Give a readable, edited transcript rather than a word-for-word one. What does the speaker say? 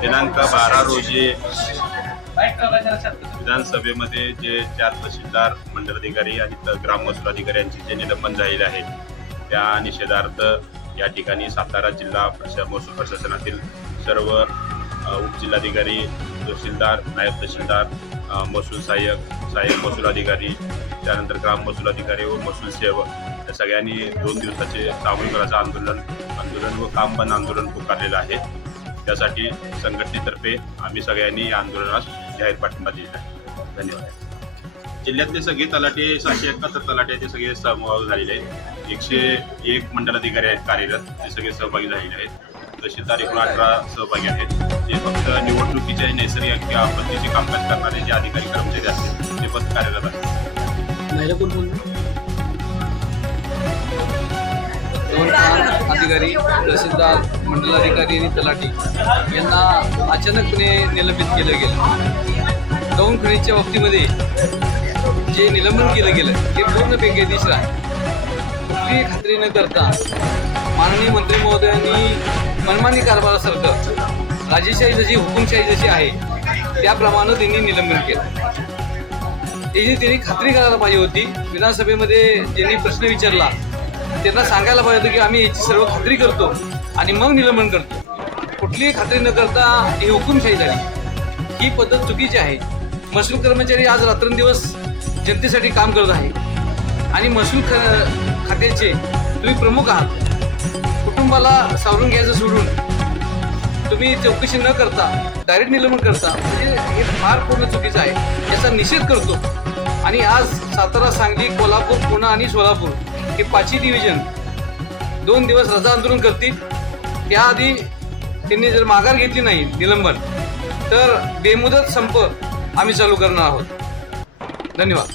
दिनांक 12 रोजी विधानसभेमध्ये जे 4 तहसीलदार, मंडलाधिकारी आणि ग्राम महसूल अधिकारी यांचे जे निलंबन झालेले आहे त्या निषेधार्थ या ठिकाणी सातारा जिल्हा महसूल प्रशासनातील सर्व उपजिल्हाधिकारी, तहसीलदार, नायब तहसीलदार, महसूल सहाय्यक महसूल अधिकारी, त्यानंतर ग्राम महसूल अधिकारी व महसूल सेवक या सगळ्यांनी 2 दिवसाचे सामूहिक आंदोलन व काम बंद आंदोलन पुकारलेलं आहे। त्यासाठी संघटनेतर्फे आम्ही सगळ्यांनी या आंदोलनास जाहीर पाठिंबा दिला आहे। धन्यवाद। जिल्ह्यातले सगळे तलाठी 771 तलाट्याचे सगळे सहभागी झालेले आहेत। 101 मंडलाधिकारी आहेत कार्यरत, ते सगळे सहभागी झालेले आहेत। तहसीलदार 18 सहभागी आहेत। जे फक्त निवडणुकीचे नैसर्गिक आपत्तीचे कामकाज करणारे जे अधिकारी कर्मचारी असतील ते फक्त कार्यरत असतील। अधिकारी, तहसीलदार, मंडलाधिकारी आणि तलाठी यांना अचानकपणे निलंबित केलं गेलं। गौण खनिजच्या बाबतीमध्ये जे निलंबन केलं गेलं ते पूर्ण बेकायदेशीर आहे। कुठलीही खात्री न करता माननीय मंत्री महोदयांनी मनमानी कारभारासारखं राजेशाही जशी हुकुमशाही जशी आहे त्याप्रमाणे त्यांनी निलंबन केलं। त्याची त्यांनी खात्री करायला पाहिजे होती। विधानसभेमध्ये ज्यांनी प्रश्न विचारला त्यांना सांगायला पाहिजे होतं की आम्ही याची सर्व खात्री करतो आणि मग निलंबन करतो। कुठलीही खात्री न करता ही हुकुमशाही झाली, ही पद्धत चुकीची आहे। महसूल कर्मचारी आज रात्रंदिवस जनतेसाठी काम करत आहे आणि महसूल खात्याचे तुम्ही प्रमुख आहात। कुटुंबाला सावरून घ्यायचं सोडून तुम्ही चौकशी न करता डायरेक्ट निलंबन करता, म्हणजे हे फार पूर्ण चुकीचं आहे। याचा निषेध करतो आणि आज सातारा, सांगली, कोल्हापूर, पुणे आणि सोलापूर हे 5ही डिव्हिजन 2 दिवस रजा आंदोलन करतील। त्याआधी त्यांनी जर माघार घेतली नाही निलंबन तर बेमुदत संप आम्ही चालू करणार आहोत। धन्यवाद।